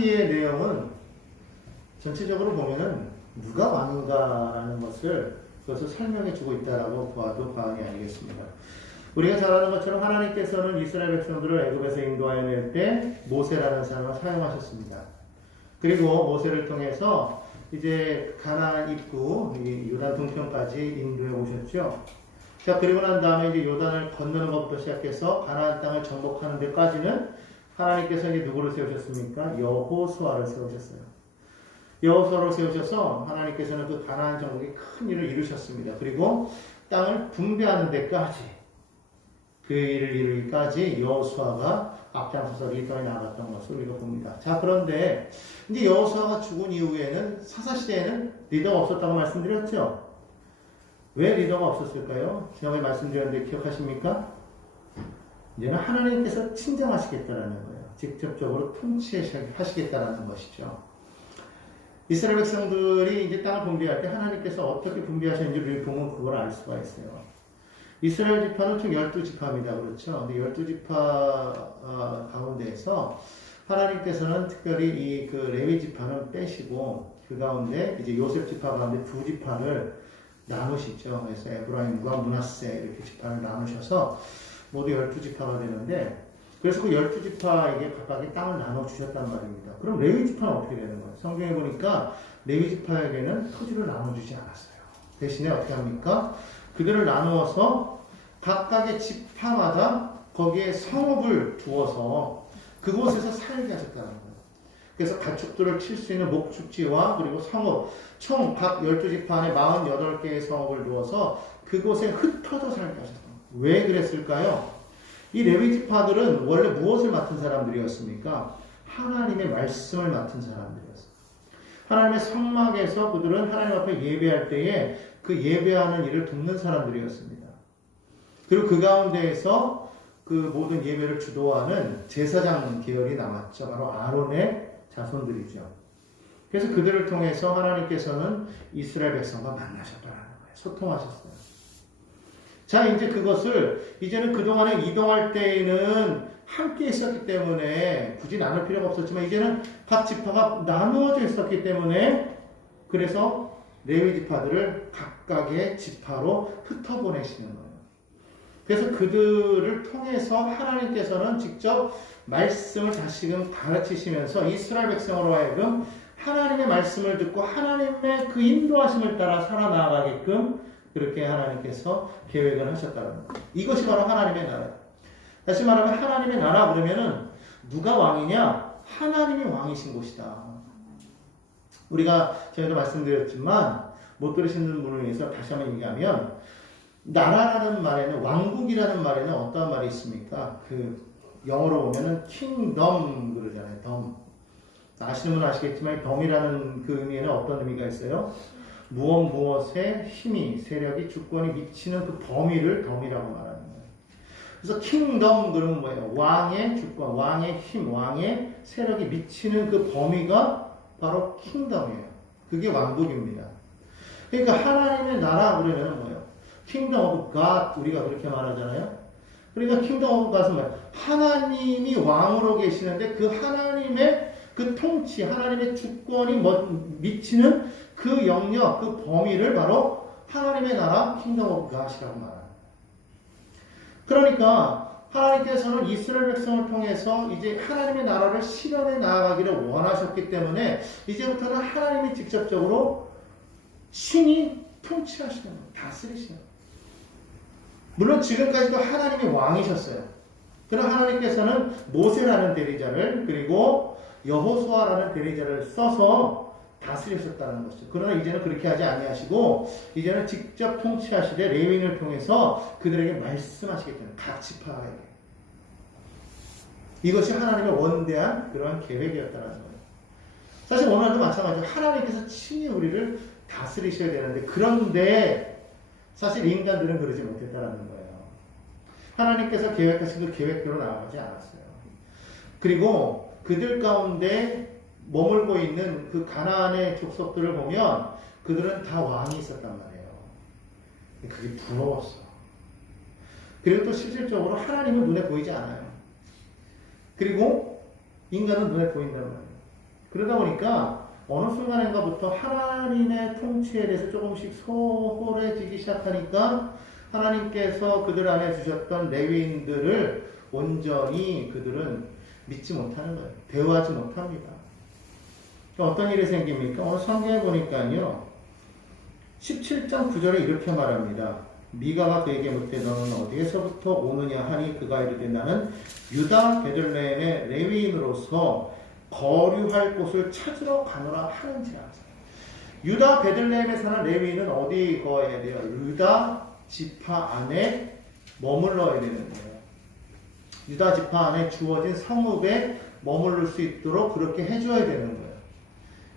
이야기의 내용은 전체적으로 보면은 누가 왕인가라는 그것을 설명해 주고 있다라고 봐도 과언이 아니겠습니다. 우리가 잘 아는 것처럼 하나님께서는 이스라엘 백성들을 애굽에서 인도하여 낼 때 모세라는 사람을 사용하셨습니다. 그리고 모세를 통해서 이제 가나안 입구, 요단 동편까지 인도해 오셨죠. 자, 그리고 난 다음에 이제 요단을 건너는 것부터 시작해서 가나안 땅을 정복하는 데까지는 하나님께서 이제 누구를 세우셨습니까? 여호수아를 세우셨어요. 여호수아를 세우셔서 하나님께서는 그 가나안 정복에 큰 일을 이루셨습니다. 그리고 땅을 분배하는 데까지 그 일을 이루기까지 여호수아가 앞장서서 리더에 나갔던 것을 우리가 봅니다. 자, 그런데 이제 여호수아가 죽은 이후에는 사사시대에는 리더가 없었다고 말씀드렸죠. 왜 리더가 없었을까요? 지난번에 말씀드렸는데 기억하십니까? 이제는 하나님께서 친정하시겠다라는 거예요. 직접적으로 통치하시겠다라는 것이죠. 이스라엘 백성들이 이제 땅을 분배할 때 하나님께서 어떻게 분배하셨는지 우리 보면 그걸 알 수가 있어요. 이스라엘 지파는 총 12지파입니다. 그렇죠? 근데 12지파 가운데에서 하나님께서는 특별히 이 그 레위 지파는 빼시고 그 가운데 이제 요셉 지파 가운데 2지파를 나누시죠. 그래서 에브라임과 므낫세 이렇게 지파를 나누셔서 모두 12지파가 되는데 그래서 그 12지파에게 각각의 땅을 나눠주셨단 말입니다. 그럼 레위 지파는 어떻게 되는 거예요? 성경에 보니까 레위 지파에게는 토지를 나눠주지 않았어요. 대신에 어떻게 합니까? 그들을 나누어서 각각의 지파마다 거기에 성읍을 두어서 그곳에서 살게 하셨다는 거예요. 그래서 가축들을 칠 수 있는 목축지와 그리고 성읍, 총 각 12지파 안에 48개의 성읍을 두어서 그곳에 흩어져 살게 하셨다. 왜 그랬을까요? 이 레위 지파들은 원래 무엇을 맡은 사람들이었습니까? 하나님의 말씀을 맡은 사람들이었어요. 하나님의 성막에서 그들은 하나님 앞에 예배할 때에 그 예배하는 일을 돕는 사람들이었습니다. 그리고 그 가운데에서 그 모든 예배를 주도하는 제사장 계열이 남았죠. 바로 아론의 자손들이죠. 그래서 그들을 통해서 하나님께서는 이스라엘 백성과 만나셨다는 거예요. 소통하셨어요. 자, 이제 그것을 이제는 그동안에 이동할 때에는 함께 있었기 때문에 굳이 나눌 필요가 없었지만 이제는 각 지파가 나누어져 있었기 때문에 그래서 레위 지파들을 각각의 지파로 흩어보내시는 거예요. 그래서 그들을 통해서 하나님께서는 직접 말씀을 다시금 가르치시면서 이스라엘 백성으로 하여금 하나님의 말씀을 듣고 하나님의 그 인도하심을 따라 살아나가게끔 그렇게 하나님께서 계획을 하셨다는 거예요. 이것이 바로 하나님의 나라예요. 다시 말하면 하나님의 나라 그러면은 누가 왕이냐? 하나님이 왕이신 곳이다. 우리가 전에도 말씀드렸지만 못 들으시는 분을 위해서 다시 한번 얘기하면 나라라는 말에는 왕국이라는 말에는 어떤 말이 있습니까? 그 영어로 보면은 kingdom 그러잖아요. 덤. 아시는 분은 아시겠지만 덤이라는 그 의미에는 어떤 의미가 있어요? 무엇에 힘이 세력이 주권이 미치는 그 범위를 덤이라고 말하는 거예요. 그래서 kingdom 그러면 뭐예요? 왕의 주권, 왕의 힘, 왕의 세력이 미치는 그 범위가 바로 kingdom이에요. 그게 왕국입니다. 그러니까 하나님의 나라 그러면 뭐예요? kingdom of God 우리가 그렇게 말하잖아요. 그러니까 kingdom of God은 뭐예요? 하나님이 왕으로 계시는데 그 하나님의 그 통치, 하나님의 주권이 미치는 그 영역, 그 범위를 바로 하나님의 나라 kingdom of God이라고 말합니다. 그러니까 하나님께서는 이스라엘 백성을 통해서 이제 하나님의 나라를 실현해 나아가기를 원하셨기 때문에 이제부터는 하나님이 직접적으로 신이 통치하시는 거예요. 다스리시는 거예요. 물론 지금까지도 하나님이 왕이셨어요. 그러나 하나님께서는 모세라는 대리자를 그리고 여호수아라는 대리자를 써서 다스리셨다는 것이죠. 그러나 이제는 그렇게 하지 아니하시고 이제는 직접 통치하시되 레위인을 통해서 그들에게 말씀하시기 때문에 각 지파에게 이것이 하나님의 원대한 그러한 계획이었다는 거예요. 사실 오늘도 마찬가지로 하나님께서 친히 우리를 다스리셔야 되는데 그런데 사실 인간들은 그러지 못했다는 거예요. 하나님께서 계획하신 그 계획대로 나아가지 않았어요. 그리고 그들 가운데 머물고 있는 그 가나안의 족속들을 보면 그들은 다 왕이 있었단 말이에요. 그게 부러웠어. 그리고 또 실질적으로 하나님은 눈에 보이지 않아요. 그리고 인간은 눈에 보인단 말이에요. 그러다 보니까 어느 순간인가부터 하나님의 통치에 대해서 조금씩 소홀해지기 시작하니까 하나님께서 그들 안에 주셨던 레위인들을 온전히 그들은 믿지 못하는 거예요. 대우하지 못합니다. 어떤 일이 생깁니까? 오늘 성경에 보니까요. 17장 9절에 이렇게 말합니다. 미가가 그에게 묻되 너는 어디에서부터 오느냐 하니 그가 이르되 나는 유다 베들레헴의 레위인으로서 거류할 곳을 찾으러 가노라 하는지라. 유다 베들레헴에 사는 레위인은 어디 거해야 돼요? 유다 지파 안에 머물러야 되는 거예요. 유다 지파 안에 주어진 성읍에 머무를 수 있도록 그렇게 해줘야 되는 거예요.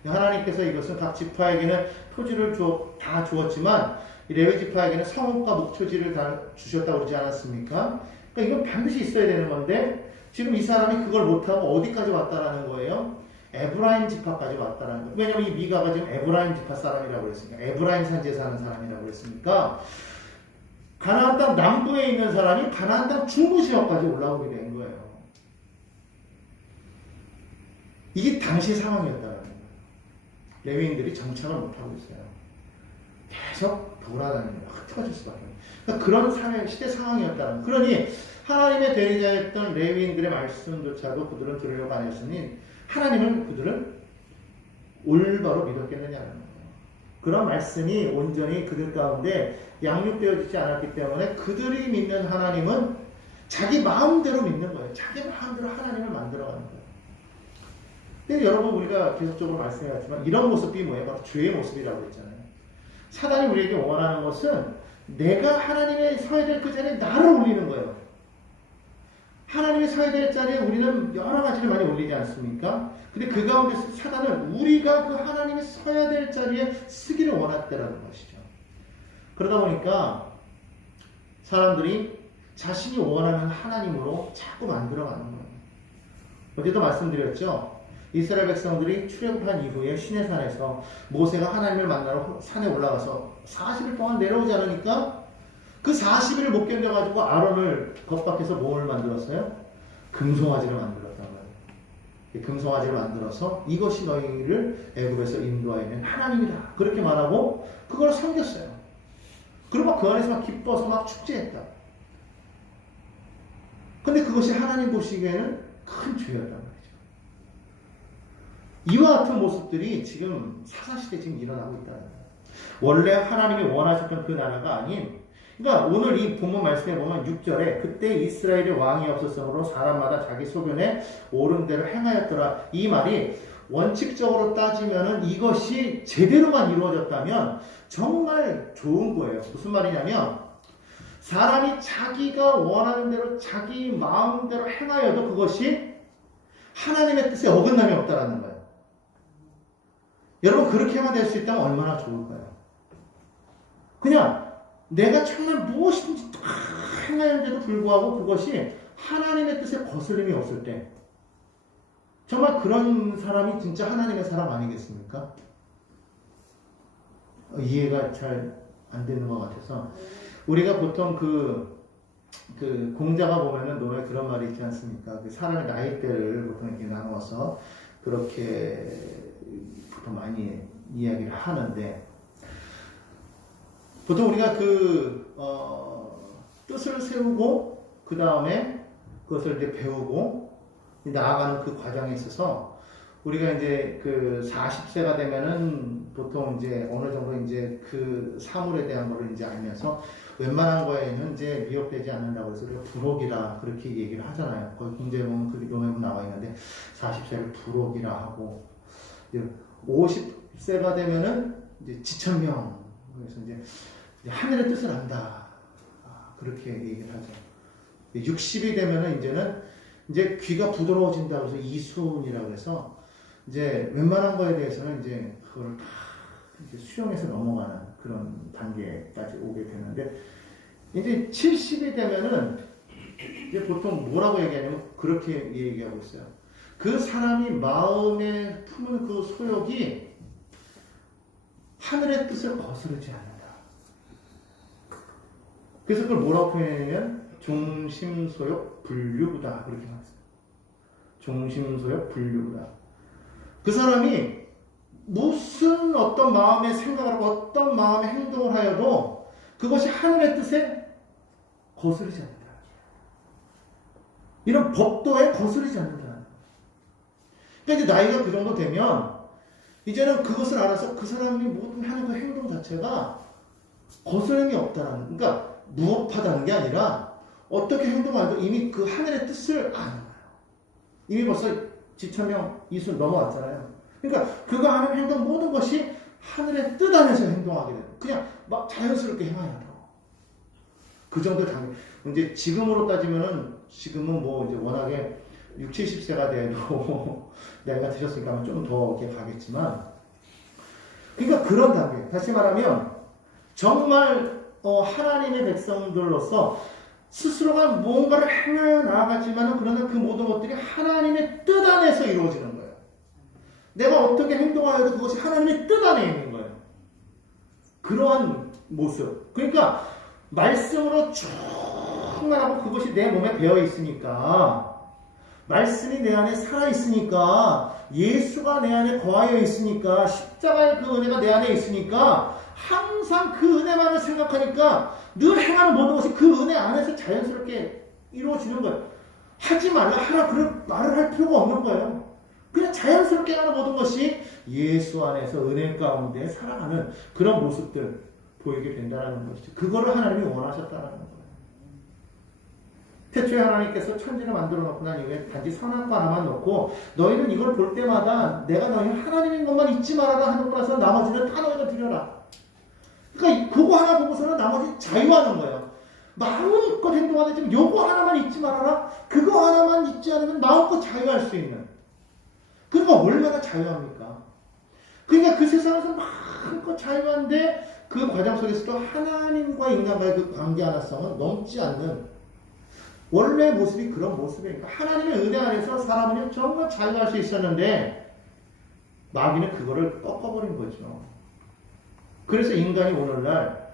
하나님께서 이것은 각 지파에게는 토지를 다 주었지만 레위 지파에게는 성읍과 목초지를 다 주셨다고 그러지 않았습니까? 그러니까 이건 반드시 있어야 되는 건데 지금 이 사람이 그걸 못하고 어디까지 왔다라는 거예요? 에브라임 지파까지 왔다라는 거예요. 왜냐하면 이 미가가 지금 에브라임 지파 사람이라고 그랬으니까, 에브라임 산지에 사는 사람이라고 그랬으니까 가나안 땅 남부에 있는 사람이 가나안 땅 중부 지역까지 올라오게 된 거예요. 이게 당시 상황이었다라는 거예요. 레위인들이 정착을 못하고 있어요. 계속 돌아다닙니다. 흩어질 수밖에 없어요. 그러니까 그런 사회, 시대 상황이었다는 거예요. 그러니 하나님의 대리자였던 레위인들의 말씀조차도 그들은 들으려고 안 했으니 하나님은 그들은 올바로 믿었겠느냐는 거예요. 그런 말씀이 온전히 그들 가운데 양육되어지지 않았기 때문에 그들이 믿는 하나님은 자기 마음대로 믿는 거예요. 자기 마음대로 하나님을 만들어가는 거예요. 근데 여러분 우리가 계속적으로 말씀해왔지만 이런 모습이 뭐예요? 바로 죄의 모습이라고 했잖아요. 사단이 우리에게 원하는 것은 내가 하나님의 서야 될 그 자리에 나를 올리는 거예요. 하나님의 서야 될 자리에 우리는 여러 가지를 많이 올리지 않습니까? 근데 그 가운데서 사단은 우리가 그 하나님의 서야 될 자리에 쓰기를 원했다라는 것이죠. 그러다 보니까 사람들이 자신이 원하는 하나님으로 자꾸 만들어가는 거예요. 어제도 말씀드렸죠. 이스라엘 백성들이 출애굽한 이후에 시내산에서 모세가 하나님을 만나러 산에 올라가서 40일 동안 내려오지 않으니까 그 40일을 못 견뎌가지고 아론을 겁박해서 뭘 만들었어요? 금송아지를 만들었단 말이에요. 금송아지를 만들어서 이것이 너희를 애굽에서 인도하여낸 하나님이다. 그렇게 말하고 그걸 섬겼어요. 그리고 막 그 안에서 막 기뻐서 막 축제했다. 근데 그것이 하나님 보시기에는 큰 죄였단 말이에요. 이와 같은 모습들이 지금 사사시대에 지금 일어나고 있다는 거예요. 원래 하나님이 원하셨던 그 나라가 아닌, 그러니까 오늘 이 본문 말씀에 보면 6절에 그때 이스라엘의 왕이 없었으므로 사람마다 자기 소견에 옳은 대로 행하였더라. 이 말이 원칙적으로 따지면은 이것이 제대로만 이루어졌다면 정말 좋은 거예요. 무슨 말이냐면 사람이 자기가 원하는 대로 자기 마음대로 행하여도 그것이 하나님의 뜻에 어긋남이 없다라는 거예요. 여러분 그렇게만 될 수 있다면 얼마나 좋을까요? 그냥 내가 정말 무엇이든지 다 행하는데도 불구하고 그것이 하나님의 뜻에 거슬림이 없을 때 정말 그런 사람이 진짜 하나님의 사람 아니겠습니까? 이해가 잘 안 되는 것 같아서 우리가 보통 그 공자가 보면은 노래 그런 말이 있지 않습니까? 그 사람의 나이대를 보통 이렇게 나누어서 그렇게 보통 많이 이야기를 하는데 보통 우리가 뜻을 세우고 그 다음에 그것을 이제 배우고 나아가는 그 과정에 있어서 우리가 이제 그 40세가 되면은 보통 이제 어느 정도 이제 그 사물에 대한 거를 이제 알면서 웬만한 거에는 이제 미혹되지 않는다고 해서 우리가 부록이라 그렇게 얘기를 하잖아요. 거기 공제에 보면 그 용어에 나와 있는데 40세를 부록이라 하고 50세가 되면은 이제 지천명 그래서 이제 하늘의 뜻을 안다. 그렇게 얘기를 하죠. 60이 되면은 이제는 이제 귀가 부드러워진다고 해서 이순이라고 해서 이제 웬만한 거에 대해서는 이제 그걸 다 이제 수용해서 넘어가는 그런 단계까지 오게 되는데 이제 70이 되면은 이제 보통 뭐라고 얘기하냐면 그렇게 얘기하고 있어요. 그 사람이 마음에 품은 그 소욕이 하늘의 뜻을 거스르지 않는다. 그래서 그걸 뭐라고 표현하냐면 종심소욕 불류구다 그렇게 말했어요. 종심소욕 불류구다. 그 사람이 무슨 어떤 마음의 생각을 하고 어떤 마음의 행동을 하여도 그것이 하늘의 뜻에 거스르지 않는다. 이런 법도에 거스르지 않는다. 그러니까 이제 나이가 그 정도 되면 이제는 그것을 알아서 그 사람이 모든 하는 그 행동 자체가 거스름이 없다는, 그러니까 무업하다는 게 아니라 어떻게 행동하도 이미 그 하늘의 뜻을 아는 거예요. 이미 벌써 지천명 이순 넘어왔잖아요. 그러니까 그가 하는 행동 모든 것이 하늘의 뜻 안에서 행동하게 돼요. 그냥 막 자연스럽게 행하야 돼요. 그 정도 당연. 이제 지금으로 따지면은 지금은 뭐 이제 워낙에 60, 70세가 돼도 나이가 드셨으니까 좀 더 이렇게 가겠지만, 그러니까 그런 단계. 다시 말하면 정말 하나님의 백성들로서 스스로가 뭔가를 행하여 나아가지만 그러나 그 모든 것들이 하나님의 뜻 안에서 이루어지는 거예요. 내가 어떻게 행동하여도 그것이 하나님의 뜻 안에 있는 거예요. 그러한 모습. 그러니까 말씀으로 쭉 말하고 그것이 내 몸에 배어 있으니까, 말씀이 내 안에 살아있으니까, 예수가 내 안에 거하여 있으니까, 십자가의 그 은혜가 내 안에 있으니까 항상 그 은혜만을 생각하니까 늘 행하는 모든 것이 그 은혜 안에서 자연스럽게 이루어지는 거예요. 하지 말라 하라 그런 말을 할 필요가 없는 거예요. 그냥 자연스럽게 하는 모든 것이 예수 안에서 은혜 가운데 살아가는 그런 모습들 보이게 된다는 것이죠. 그거를 하나님이 원하셨다는 거예요. 태초에 하나님께서 천지를 만들어 놓고 난 이후에 단지 선악과 하나만 놓고 너희는 이걸 볼 때마다 내가 너희는 하나님인 것만 잊지 말아라 하는 거라서 나머지는 다 너희가 드려라. 그러니까 그거 하나 보고서는 나머지 자유하는 거예요. 마음껏 행동하는 지금 요거 하나만 잊지 말아라. 그거 하나만 잊지 않으면 마음껏 자유할 수 있는. 그러니까 얼마나 자유합니까? 그러니까 그 세상에서 마음껏 자유한데 그 과정 속에서도 하나님과 인간과의 그 관계 하나성은 넘지 않는 원래 모습이 그런 모습이니까 하나님의 은혜 안에서 사람은 정말 자유할 수 있었는데 마귀는 그거를 꺾어버린 거죠. 그래서 인간이 오늘날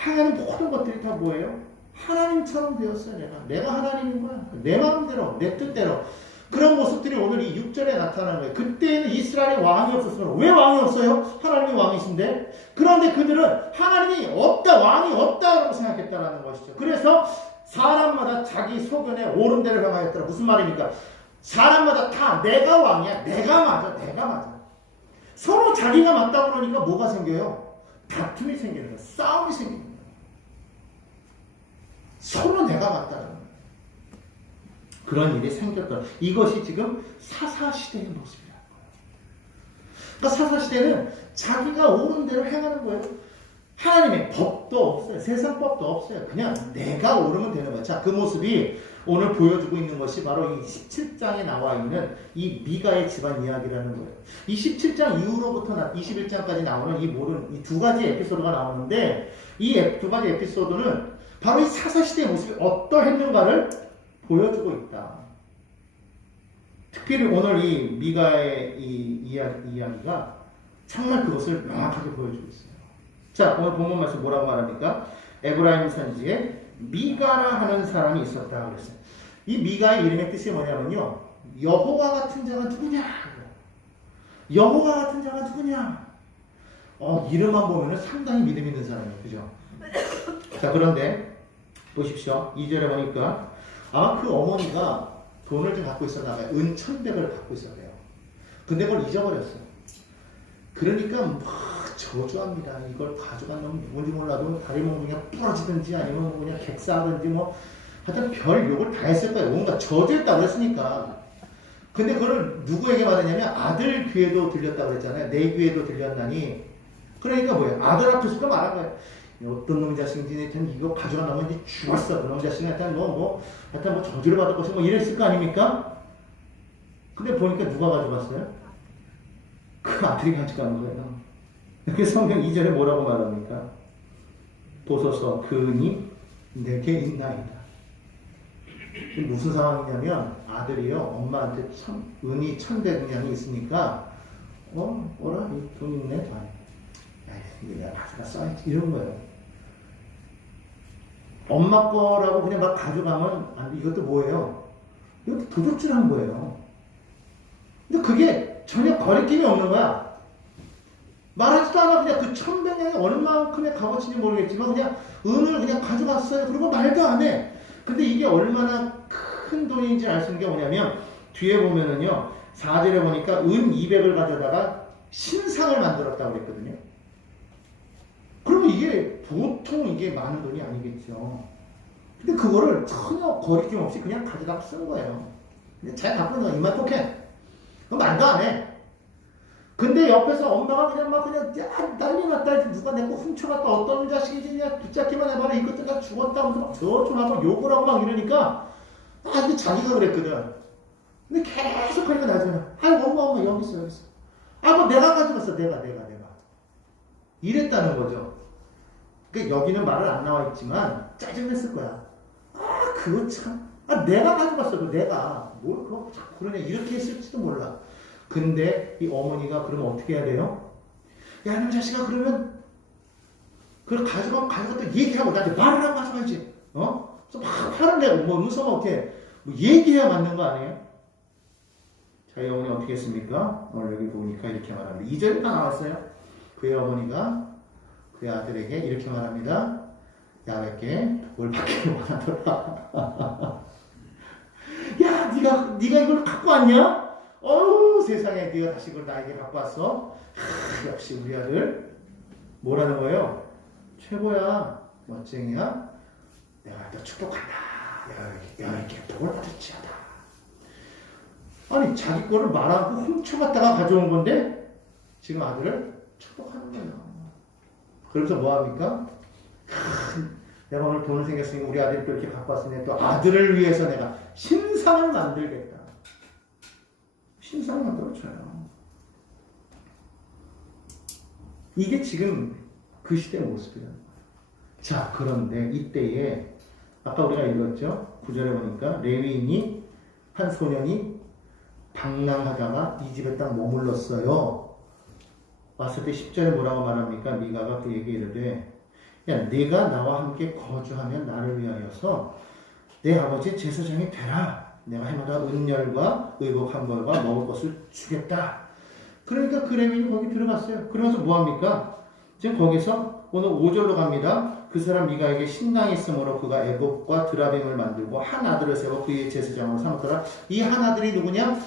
행하는 모든 것들이 다 뭐예요? 하나님처럼 되었어요. 내가 하나님인 거야. 내 마음대로, 내 뜻대로. 그런 모습들이 오늘 이 6절에 나타나는 거예요. 그때는 이스라엘에 왕이 없었으면 왜 왕이 없어요? 하나님이 왕이신데. 그런데 그들은 하나님이 없다, 왕이 없다라고 생각했다라는 것이죠. 그래서 사람마다 자기 소견에 옳은 대로 행하였더라. 무슨 말입니까? 사람마다 다 내가 왕이야. 내가 맞아. 내가 맞아. 서로 자기가 맞다고 그러니까 뭐가 생겨요? 다툼이 생기는 거야. 싸움이 생기는 거야. 서로 내가 맞다는 거야. 그런 일이 생겼던 이것이 지금 사사시대의 모습이라는 거예요. 그러니까 사사시대는 자기가 옳은 대로 행하는 거예요. 하나님의 법도 없어요. 세상 법도 없어요. 그냥 내가 옳으면 되는 거예요. 자, 그 모습이 오늘 보여주고 있는 것이 바로 이 17장에 나와 있는 이 미가의 집안 이야기라는 거예요. 이 17장 이후로부터 21장까지 나오는 이 모든 이 두 가지 에피소드가 나오는데 이 두 가지 에피소드는 바로 이 사사시대의 모습이 어떠했는가를 보여주고 있다. 특별히 오늘 이 미가의 이 이야기가 정말 그것을 명확하게 보여주고 있어요. 자, 오늘 본문 말씀 뭐라고 말합니까? 에브라임 산지에 미가라 하는 사람이 있었다 그랬어요. 이 미가의 이름의 뜻이 뭐냐면요, 여호와 같은 자가 누구냐? 여호와 같은 자가 누구냐? 이름만 보면 상당히 믿음 있는 사람이에요. 그죠? 자, 그런데 보십시오. 2절에 보니까 아마 그 어머니가 돈을 좀 갖고 있었나 봐요. 은 1,100을 갖고 있었대요. 근데 그걸 잊어버렸어요. 그러니까 막 저주합니다. 이걸 가져간 놈이 누군지 몰라도 다리 뭐 그냥 부러지든지 아니면 뭐 그냥 객사하든지 뭐 하여튼 별 욕을 다 했을 거예요. 뭔가 저주했다고 했으니까. 근데 그걸 누구에게 받았냐면 아들 귀에도 들렸다고 그랬잖아요. 내 귀에도 들렸나니. 그러니까 뭐예요? 아들 앞에서도 말한 거예요. 어떤 놈의 자식인지 하여튼 이거 가져간 놈은 이제 죽었어. 그놈의 자식은 하여튼 하여튼 뭐 저주를 받을 것이 뭐 이랬을 거 아닙니까? 근데 보니까 누가 가져갔어요? 그 아들이 가져간 거예요. 그 성경 2절에 뭐라고 말합니까? 보소서 그 은이 내게 있나이다. 무슨 상황이냐면 아들이요 엄마한테 은이 1,100냥이 있으니까 뭐라 돈 있네 돈. 야 이거 내가 가져가 써야지 이런 거예요. 엄마 거라고 그냥 막 가져가면 이것도 뭐예요? 이것도 도둑질한 거예요. 근데 그게 전혀 거리낌이 없는 거야. 말하지도 않아. 그냥 그 천병량이 얼마만큼의 값어치인지 모르겠지만 그냥 은을 그냥 가져갔어요. 그리고 말도 안 해. 근데 이게 얼마나 큰 돈인지 알 수 있는 게 뭐냐면 뒤에 보면은요. 4절에 보니까 은 200을 가져다가 신상을 만들었다고 그랬거든요. 그러면 이게 보통 이게 많은 돈이 아니겠죠. 근데 그거를 전혀 거리낌 없이 그냥 가져다가 쓴 거예요. 근데 잘 갖고 있는 거야. 입만 똑해. 그 말도 안 해. 근데 옆에서 엄마가 그냥 막 그냥 야 난리 났다. 누가 내 거 훔쳐갔다. 어떤 자식이지 그냥 붙잡기만 해봐라. 이것도 다 죽었다. 하면서 막 저쪽하고 욕을 하고 막 이러니까 이게 자기가 그랬거든. 근데 계속 하니까 나중에 아이고 엄마 여기 있어. 뭐 내가 가져갔어. 내가 이랬다는 거죠. 그러니까 여기는 말을 안 나와 있지만 짜증냈을 거야. 그거 참. 내가 가져갔어. 내가 뭘 그거 자꾸 그러냐 이렇게 했을지도 몰라. 근데 이 어머니가 그러면 어떻게 해야 돼요? 야, 이놈 자식아, 그러면 그걸 가져갔다 얘기하고 나한테 말을 하고 가져가야지. 그래서 막 화를 내고 뭐 무서워 어떻게 뭐 얘기해야 맞는 거 아니에요? 자, 이 어머니 어떻게 했습니까? 오늘 여기 보니까 이렇게 말합니다. 2절가 나왔어요. 그의 어머니가 그의 아들에게 이렇게 말합니다. 야외께 돌 받기를 원하더라. 야, 네가 이걸 갖고 왔냐? 세상에 네가 다시 그걸 나에게 갖고 왔어? 역시 우리 아들 뭐라는 거예요? 최고야, 멋쟁이야. 내가 너 축복한다. 내가 이렇게 복을 받을지어다. 아니 자기 거를 말하고 훔쳐갔다가 가져온 건데 지금 아들을 축복하는 거예요. 그러면서 뭐합니까? 내가 오늘 돈을 생겼으니까 우리 아들이 또 이렇게 갖고 왔으니 또 아들을 위해서 내가 신상을 만들겠다. 신상을 만들어줘요. 이게 지금 그 시대의 모습이에요. 자, 그런데 이때에 아까 우리가 읽었죠? 9절에 보니까 레위인이 한 소년이 방랑하다가 이 집에 딱 머물렀어요. 왔을 때 10절에 뭐라고 말합니까? 미가가 그에게 이르되 야, 네가 나와 함께 거주하면 나를 위하여서 내 아버지 제사장이 되라. 내가 해마다 은열과 의복 한 벌과 먹을 것을 주겠다. 그러니까 그 레위인이 거기 들어갔어요. 그러면서 뭐합니까? 지금 거기서 오늘 5절로 갑니다. 그 사람 미가에게 신당이 있으므로 그가 에봇과 드라빔을 만들고 한 아들을 세워 그의 제사장으로 삼았더라. 이 한 아들이 누구냐?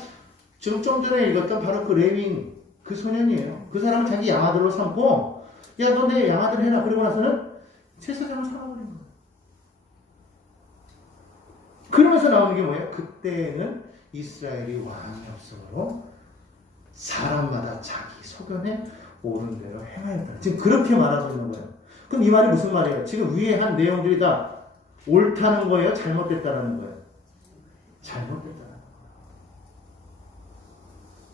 지금 좀 전에 읽었던 바로 그 레위인 그 소년이에요. 그 사람은 자기 양아들로 삼고 야, 너 내 양아들 해라. 그러고 나서는 제사장을 삼아버린 거예요. 그러면서 나오는 게 뭐예요? 그때는 이스라엘이 왕이 없으므로 사람마다 자기 소견에 옳은 대로 행하였다. 지금 그렇게 말하고 있는 거예요. 그럼 이 말이 무슨 말이에요? 지금 위에 한 내용들이 다 옳다는 거예요? 잘못됐다는 거예요? 잘못됐다는 거예요.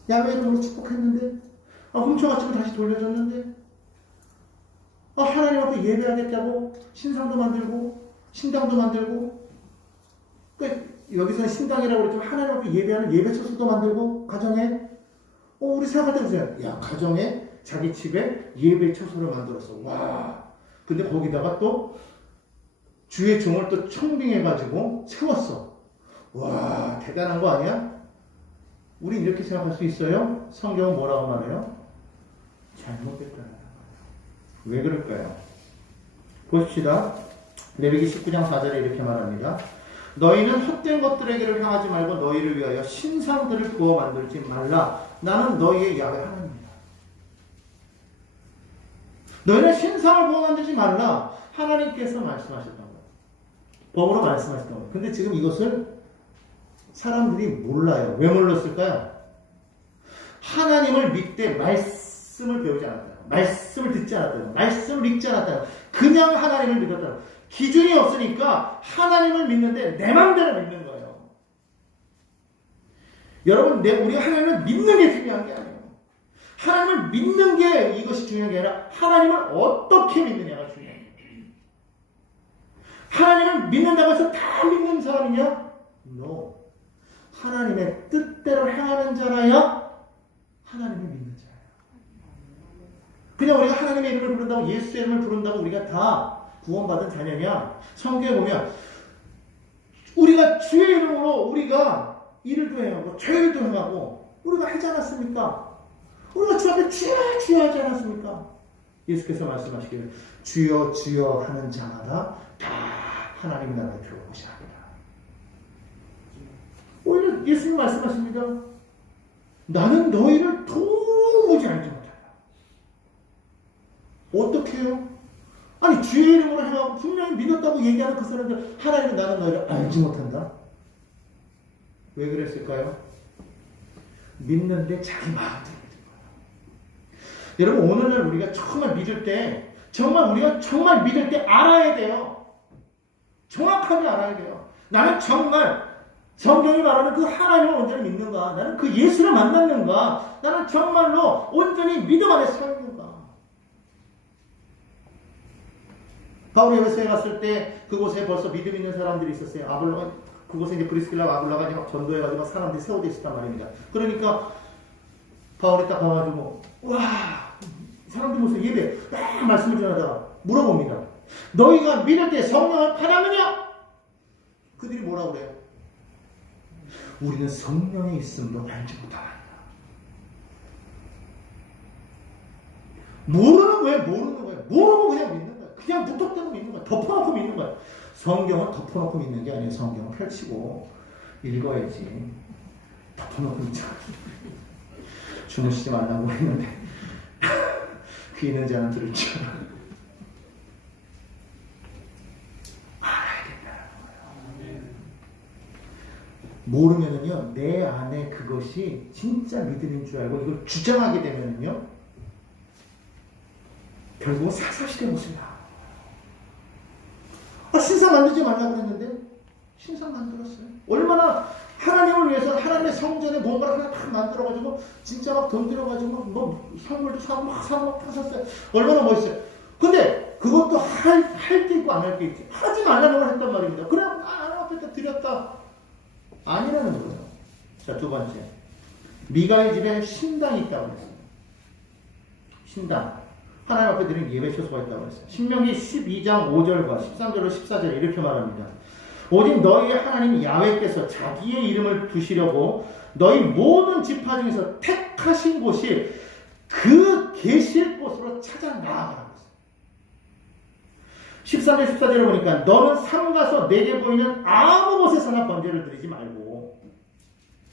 야외 이름으로 축복했는데 훔쳐가지고 다시 돌려줬는데 하나님 앞에 예배하겠다고 신상도 만들고 신당도 만들고 여기서는 신당이라고 그랬지만 하나님 앞에 예배하는 예배처소도 만들고 가정에 우리 생각할 때 보세요. 야, 가정에 자기 집에 예배처소를 만들었어. 와. 근데 거기다가 또 주의 종을 또 청빙해가지고 세웠어. 와, 대단한 거 아니야? 우리 이렇게 생각할 수 있어요? 성경은 뭐라고 말해요? 잘못됐다는 거예요. 왜 그럴까요? 보십시다. 레위기 19장 4절에 이렇게 말합니다. 너희는 헛된 것들에게를 향하지 말고 너희를 위하여 신상들을 구워 만들지 말라. 나는 너희의 야훼 하나님이다. 너희는 신상을 구워 만들지 말라. 하나님께서 말씀하셨던 거예요. 법으로 말씀하셨던 거예요. 근데 지금 이것을 사람들이 몰라요. 왜 몰랐을까요? 하나님을 믿되 말씀을 배우지 않았다. 말씀을 듣지 않았다. 말씀을 읽지 않았다. 그냥 하나님을 믿었다. 기준이 없으니까 하나님을 믿는데 내 마음대로 믿는 거예요. 여러분, 우리가 하나님을 믿는 게 중요한 게 아니에요. 하나님을 믿는 게 이것이 중요한 게 아니라 하나님을 어떻게 믿느냐가 중요해요. 하나님을 믿는다고 해서 다 믿는 사람이냐? No. 하나님의 뜻대로 행하는 자라야 하나님을 믿는 자예요. 그냥 우리가 하나님의 이름을 부른다고 예수의 이름을 부른다고 우리가 다 구원받은 자녀냐? 성경에 보면 우리가 주의 이름으로 우리가 일도 행하고 죄일도 행하고 우리가 하지 않았습니까? 우리가 주 앞에 주여 주여 하지 않았습니까? 예수께서 말씀하시기를 주여 주여 하는 자마다 다 하나님 나라에 들어오고자 합니다. 오히려 예수님 말씀하십니다. 나는 너희를 도무지 알지 못한다. 어떻게 해요? 아니 주의 이름으로 해가지고 분명히 믿었다고 얘기하는 그 사람들 하나님은 나는 너희를 알지 못한다. 왜 그랬을까요? 믿는데 자기 마음대로 믿은 거예요. 여러분 오늘날 우리가 정말 믿을 때 우리가 정말 믿을 때 알아야 돼요. 정확하게 알아야 돼요. 나는 정말 성경이 말하는 그 하나님을 온전히 믿는가? 나는 그 예수를 만났는가? 나는 정말로 온전히 믿음 안에 살는가? 바울이 에베소에 갔을 때 그곳에 벌써 믿음 있는 사람들이 있었어요. 아볼로가 그곳에 이제 브리스길라 아볼라가 막 전도해가지고 사람들이 세워져 있었단 말입니다. 그러니까 바울이 딱 가가지고 와 사람들 모습 예배 막 말씀을 전하다가 물어봅니다. 너희가 믿을 때 성령을 받았느냐? 그들이 뭐라고 그래요? 우리는 성령이 있음도 알지 못하나이다. 모르는 거예요. 모르고 그냥 믿는 거예요. 그냥 무턱대고 믿는 거예요. 덮어놓고 믿는 거예요. 성경은 덮어놓고 믿는 게 아니에요. 성경은 펼치고 읽어야지. 덮어놓고 믿자. 주무시지 말라고 했는데 귀 있는 자는 들을 줄 알아야 된다는 거예요. 모르면은요 내 안에 그것이 진짜 믿음인 줄 알고 이걸 주장하게 되면은요 결국 사사시대 모습이 나와요. 신상 만들지 말라고 했는데 신상 만들었어요. 얼마나 하나님을 위해서 하나님의 성전에 뭔가를 하나 딱 만들어가지고 진짜 막 돈 들여가지고 뭐 선물도 사고 막 샀어요. 얼마나 멋있어요. 근데 그것도 할 게 있고 안 할 게 있지. 하지 말라는 걸 했단 말입니다. 그래 하나님 앞에 드렸다. 아니라는 거예요. 자, 두 번째. 미가의 집에 신당이 있다고 그랬어요. 신당. 하나님 앞에 드린 예배 처소가 있다고 그랬어요. 신명기 12장 5절과 13절로 14절 이렇게 말합니다. 오직 너희의 하나님 야훼께서 자기의 이름을 두시려고 너희 모든 지파 중에서 택하신 곳이 그 계실 곳으로 찾아 나아가라고 했어요. 13절 14절에 보니까 너는 삼가서 내게 보이는 아무 곳에서나 번제를 드리지 말고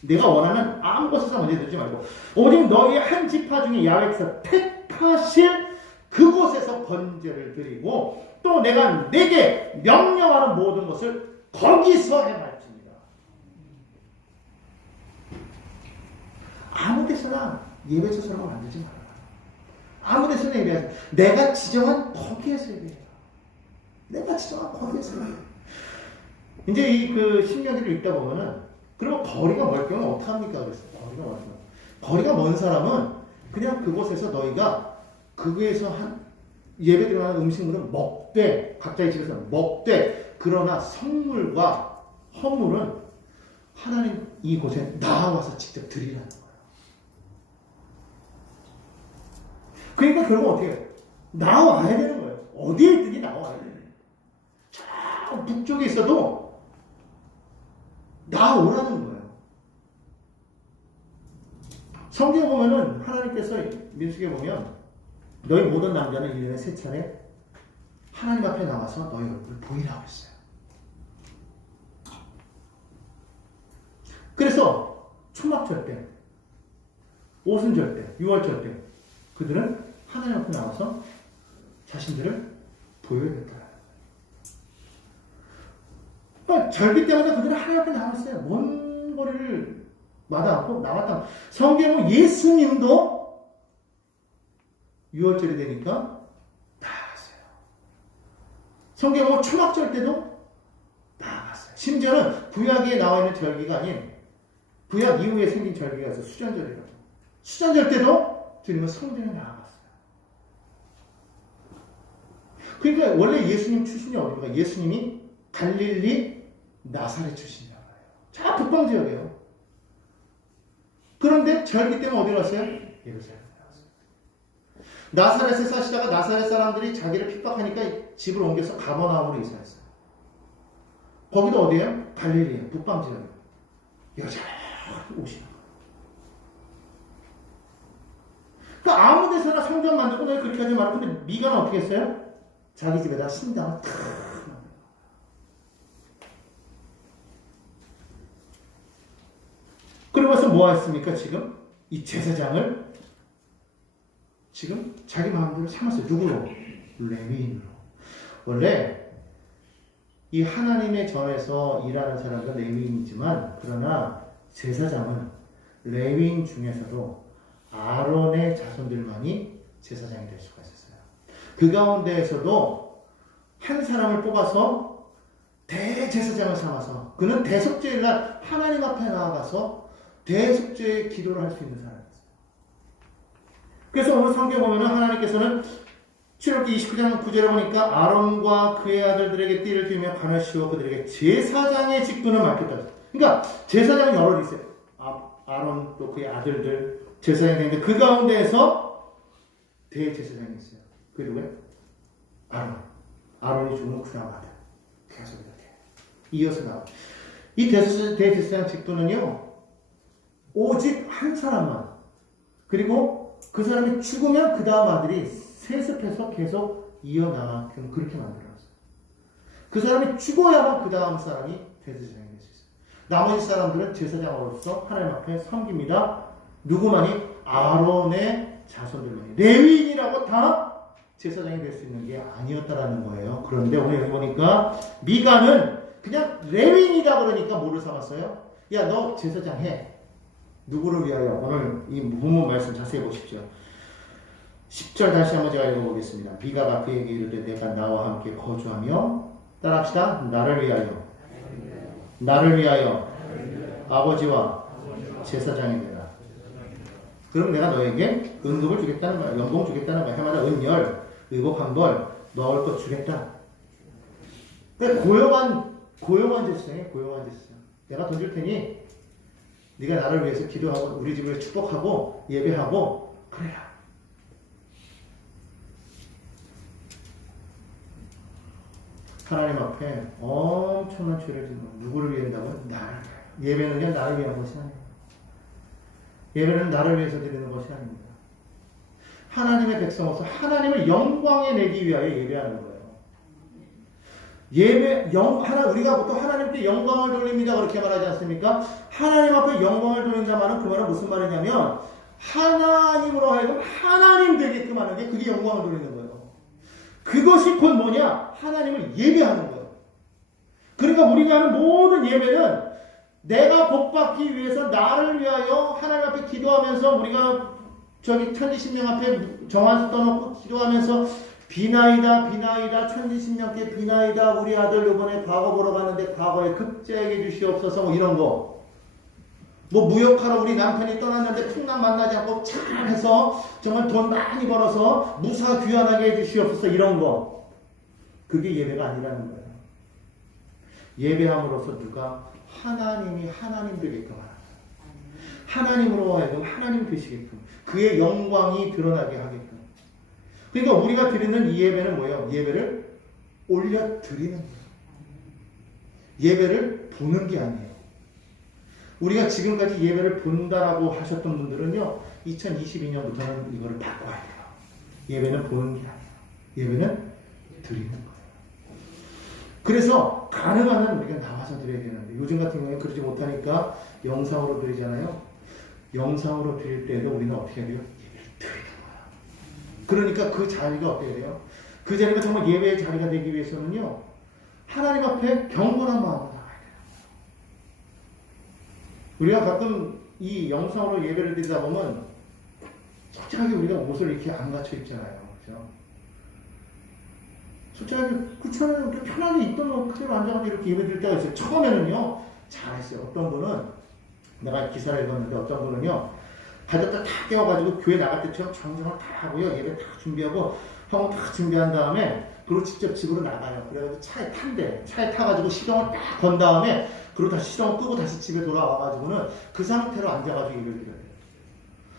내가 원하는 아무 곳에서 번제 드리지 말고 오직 너희 한 지파 중에 야훼께서 택하실 그곳에서 번제를 드리고 또 내가 내게 명령하는 모든 것을 거기서 해말집니다. 아무 데서나 예배 처소라고 만들지 말아요. 아무 데서나 예배하지. 내가 지정한 거기에서 예배해요. 내가 지정한 거기에서 예배해요. 이제 이 그 신명기를 읽다 보면은 그러면 거리가 멀 경우는 어떻게 합니까? 그랬어요. 거리가 먼 사람은 그냥 그곳에서 너희가 그거에서 한 예배 드리는 음식물은 먹되 각자의 집에서 먹되 그러나 성물과 헌물은 하나님 이곳에 나와서 직접 드리라는 거예요. 그러니까 결국 어떻게 해요? 나와야 되는 거예요. 어디에 있든지 나와야 돼요. 저 북쪽에 있어도 나오라는 거예요. 성경에 보면은 하나님께서 민수기에 보면 너희 모든 남자는 1년에 3차례 하나님 앞에 나와서 너희 얼굴을 보이라고 했어요. 그래서 초막절 때, 오순절 때, 유월절 때 그들은 하나님 앞에 나와서 자신들을 보여야겠다. 그러니까 절기 때마다 그들은 하나님 앞에 나왔어요. 먼 거리를 마다 않고 나왔다. 성경은 예수님도 6월절이 되니까 나아갔어요. 성경은 초막절 때도 나아갔어요. 심지어는 구약에 나와 있는 절기가 아닌 구약 이후에 생긴 절기가 있어요. 수전절이라고. 수전절 때도 주님은 성전에 나아갔어요. 그러니까 원래 예수님 출신이 어디인가? 예수님이 갈릴리 나사렛 출신이라고 해요. 자, 북방 지역이에요. 그런데 절기 때문에 어디로 갔어요? 예루살렘. 나사렛에 사시다가 나사렛 사람들이 자기를 핍박하니까 집을 옮겨서 가버나움으로 이사했어요. 거기도 어디예요? 갈릴리예요. 북방 지역이에요. 여전히 오시는 거예요. 성전 만들고 너희 그렇게 하지 말고. 근데 미가는 어떻게 했어요? 자기 집에다 신당을 탁. 그러고 나서 뭐 했습니까? 지금 이 제사장을 지금 자기 마음대로 삼았어요. 누구로? 레위인으로. 원래 이 하나님의 전에서 일하는 사람은 레위인이지만, 그러나 제사장은 레위인 중에서도 아론의 자손들만이 제사장이 될 수가 있었어요. 그 가운데에서도 한 사람을 뽑아서 대제사장을 삼아서 그는 대속죄일날 하나님 앞에 나아가서 대속죄의 기도를 할 수 있는 사람이었어요. 그래서 오늘 성경 보면은 하나님께서는 출애굽기 29장 9절에 보니까 아론과 그의 아들들에게 띠를 띠며 관을 씌워 그들에게 제사장의 직분을 맡겼다. 그러니까 제사장이 여럿 있어요. 아론 또 그의 아들들 제사장이 되는데 그 가운데에서 대제사장이 있어요. 그게 누구예요? 아론이 죽으면 그 다음 아들. 계속 이렇게 이어서 나와. 이 대제사장 직분은요, 오직 한 사람만, 그리고 그 사람이 죽으면 그 다음 아들이 세습해서 계속 이어나가게끔 그렇게 만들어놨어요. 그 사람이 죽어야만 그 다음 사람이 대제사장이 될 수 있어요. 나머지 사람들은 제사장으로서 하나님 앞에 섬깁니다. 누구만이? 아론의 자손들만이. 레위인이라고 다 제사장이 될 수 있는 게 아니었다라는 거예요. 그런데 오늘 여기 보니까 미가는 그냥 레위인이다 그러니까 뭐를 삼았어요? 야, 너 제사장 해. 누구를 위하여? 오늘 이 본문 말씀 자세히 보십시오. 10절 다시 한번 제가 읽어보겠습니다. 미가가 그에게 이르되 내가 나와 함께 거주하며, 따라합시다. 나를 위하여 아버지와 제사장이 되라. 그럼 내가 너에게 은급을 주겠다는 거야. 연봉 주겠다는 거야. 해마다 은열, 의복 한 벌, 넣을 것 주겠다. 그러니까 고용한 제사장이에요. 고용한 제사장. 내가 돈 줄 테니 네가 나를 위해서 기도하고 우리 집을 축복하고 예배하고 그래야. 하나님 앞에 엄청난 죄를 짓는 거. 누구를 위해 한다고요? 나를. 예배는요, 나를 위한 것이 아니에요. 예배는 나를 위해서 드리는 것이 아닙니다. 하나님의 백성으로서 하나님을 영광에 내기 위하여 예배하는 거예요. 우리가 보통 하나님께 영광을 돌립니다. 그렇게 말하지 않습니까? 하나님 앞에 영광을 돌린다마는 그 말은 무슨 말이냐면, 하나님으로 하여금 하나님 되게끔 하는 게 그게 영광을 돌리는 거예요. 그것이 곧 뭐냐? 하나님을 예배하는 거예요. 그러니까 우리가 하는 모든 예배는 내가 복받기 위해서 나를 위하여 하나님 앞에 기도하면서, 우리가 천지신명 앞에 정한수 떠놓고 기도하면서 비나이다 천지신명께 비나이다 우리 아들 요번에 과거 보러 가는데 과거에 급제하게 주시옵소서, 뭐 이런 거. 뭐 무역하러 우리 남편이 떠났는데 풍랑 만나지 않고 잘해서 정말 돈 많이 벌어서 무사 귀환하게 해주시옵소서, 이런 거. 그게 예배가 아니라는 거예요. 예배함으로써 누가? 하나님이 하나님 되게끔 하라. 하나님으로 하여금 하나님 되시게끔, 그의 영광이 드러나게 하게끔. 그러니까 우리가 드리는 이 예배는 뭐예요? 예배를 올려 드리는 거예요. 예배를 보는 게 아니에요. 우리가 지금까지 예배를 본다라고 하셨던 분들은요, 2022년부터는 이거를 바꿔야 돼요. 예배는 보는 게 아니에요. 예배는 드리는 거예요. 그래서 가능한 한 우리가 나와서 드려야 되는데, 요즘 같은 경우에 그러지 못하니까 영상으로 드리잖아요. 영상으로 드릴 때에도 우리는 어떻게 해야 돼요? 예배를 드리는 거야. 그러니까 그 자리가 어떻게 돼요? 그 자리가 정말 예배의 자리가 되기 위해서는요, 하나님 앞에 경건한 마음으로 나가야 돼요. 우리가 가끔 이 영상으로 예배를 드리다 보면 솔직하게 우리가 옷을 이렇게 안 갖춰 입잖아요. 그렇죠? 솔직하게 그처럼 이렇게 편하게 입던 옷 그대로 앉아가지고 이렇게 예배 드릴 때가 있어요. 처음에는요, 잘했어요. 어떤 분은, 내가 기사를 읽었는데 어떤 분은요, 가졌다 다 깨워가지고 교회 나갈 때처럼 정정을 다 하고요, 예배 다 준비하고 형을 다 준비한 다음에 그리고 직접 집으로 나가요. 그래가지고 차에 탄대. 차에 타가지고 시동을 딱 건 다음에 그리고 다시 시동을 끄고 다시 집에 돌아와가지고는 그 상태로 앉아가지고 예배를 드려요.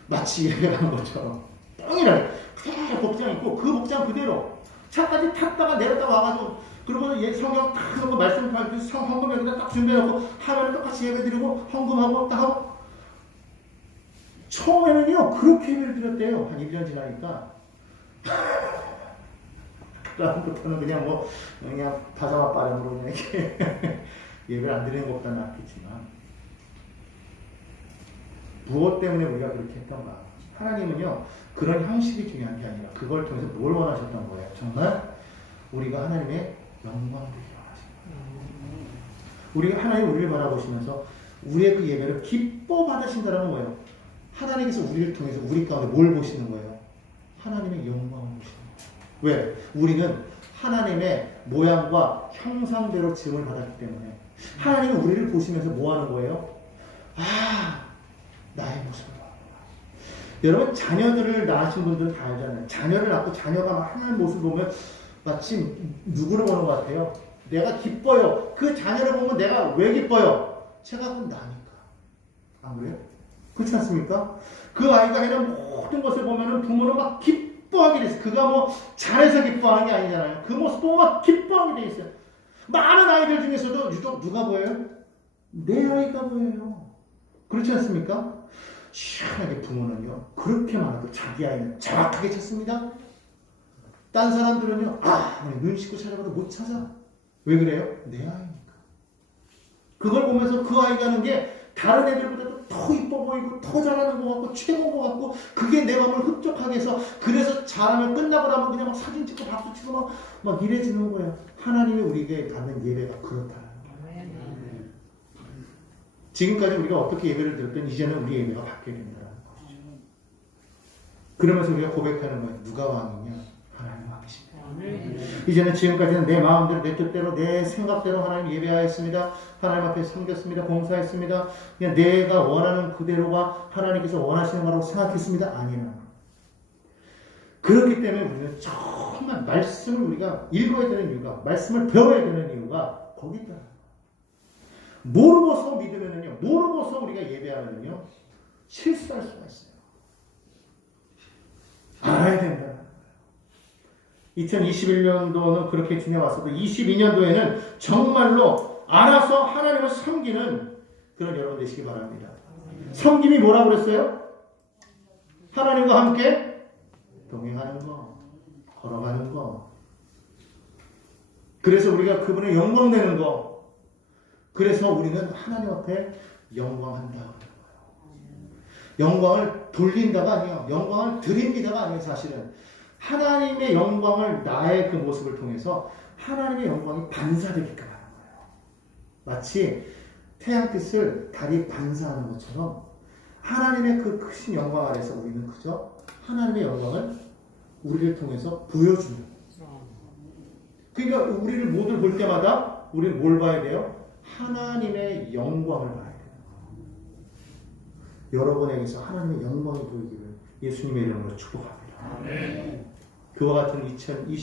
마치 예배를 하는 것처럼 뻥이라요. 그대로 복장 입고 그 복장 그대로 차까지 탔다가 내렸다 와가지고, 그러고 성경 딱 그런 거 말씀 밝혀서 헌금 여기다 딱 준비해놓고 하면 똑같이 예배 드리고 헌금하고 딱 하고. 처음에는요 그렇게 예배를 드렸대요. 한 1년 지나니까 그다음부터는 그냥 다자마 빠름으로 그냥 이렇게 예배를 안 드리는 것보다 낫겠지만 무엇 때문에 우리가 그렇게 했던가? 하나님은요 그런 형식이 중요한 게 아니라 그걸 통해서 뭘 원하셨던 거예요? 정말 우리가 하나님의 영광을 보기 원하십니다. 우리가 하나님 우리를 바라보시면서 우리의 그 예배를 기뻐 받으신다는 뭐예요? 하나님께서 우리를 통해서 우리 가운데 뭘 보시는 거예요? 하나님의 영광을 보시는 거예요. 왜? 우리는 하나님의 모양과 형상대로 지음을 받았기 때문에 하나님은 우리를 보시면서 뭐 하는 거예요? 아, 나의 모습을 봐. 여러분 자녀들을 낳으신 분들은 다 알잖아요. 자녀를 낳고 자녀가 막 하나님 모습을 보면 마치 누구를 보는 것 같아요? 내가 기뻐요. 그 자녀를 보면 내가 왜 기뻐요? 제가 그럼 나니까. 안 그래요? 그렇지 않습니까? 그 아이가 하는 모든 것을 보면은 부모는 막 기뻐하게 돼 있어요. 그가 뭐 잘해서 기뻐하는 게 아니잖아요. 그 모습 보면 막 기뻐하게 돼 있어요. 많은 아이들 중에서도 유독 누가 보여요? 내 아이가 보여요. 그렇지 않습니까? 시원하게 부모는요, 그렇게 말해도 자기 아이는 정확하게 찾습니다. 딴 사람들은요, 눈 씻고 찾아봐도 못 찾아. 왜 그래요? 내 아이니까. 그걸 보면서 그 아이가 하는 게 다른 애들보다도 더 이뻐 보이고 더 잘하는 것 같고 최고인 것 같고 그게 내 마음을 흡족하게 해서 그래서 잘하면 끝나고 나면 그냥 막 사진 찍고 박수 치고 막 이래지는 거예요. 하나님이 우리에게 받는 예배가 그렇다는 거예요. 지금까지 우리가 어떻게 예배를 드렸든 이제는 우리 예배가 바뀌어야 된다는 것이죠. 그러면서 우리가 고백하는 거예요. 누가 왕이냐? 하나님 왕이십니다. 이제는 지금까지는 내 마음대로 내 뜻대로 내 생각대로 하나님 예배하였습니다. 하나님 앞에 섬겼습니다. 봉사했습니다. 그냥 내가 원하는 그대로가 하나님께서 원하시는 거라고 생각했습니다. 아니에요. 그렇기 때문에 우리는 정말 말씀을 우리가 읽어야 되는 이유가 말씀을 배워야 되는 이유가 거기 있다. 모르고서 믿으면은요, 모르고서 우리가 예배하면은요, 실수할 수가 있어요. 알아야 된다. 2021년도는 그렇게 지내왔어도 22년도에는 정말로 알아서 하나님을 섬기는 그런 여러분 되시기 바랍니다. 섬김이 뭐라고 그랬어요? 하나님과 함께 동행하는 거, 걸어가는 거. 그래서 우리가 그분의 영광 내는 거. 그래서 우리는 하나님 앞에 영광한다. 영광을 돌린다가 아니에요. 영광을 드립니다가 아니에요. 사실은 하나님의 영광을 나의 그 모습을 통해서 하나님의 영광이 반사되게끔 하는 거예요. 마치 태양빛을 달이 반사하는 것처럼 하나님의 그 크신 영광 아래서 우리는 그저 하나님의 영광을 우리를 통해서 보여주는 거예요. 그러니까 우리를 모두 볼 때마다 우리는 뭘 봐야 돼요? 하나님의 영광을 봐야 돼요. 여러분에게서 하나님의 영광이 보이기를 예수님의 이름으로 축복합니다. 아멘. 그와 같은 2020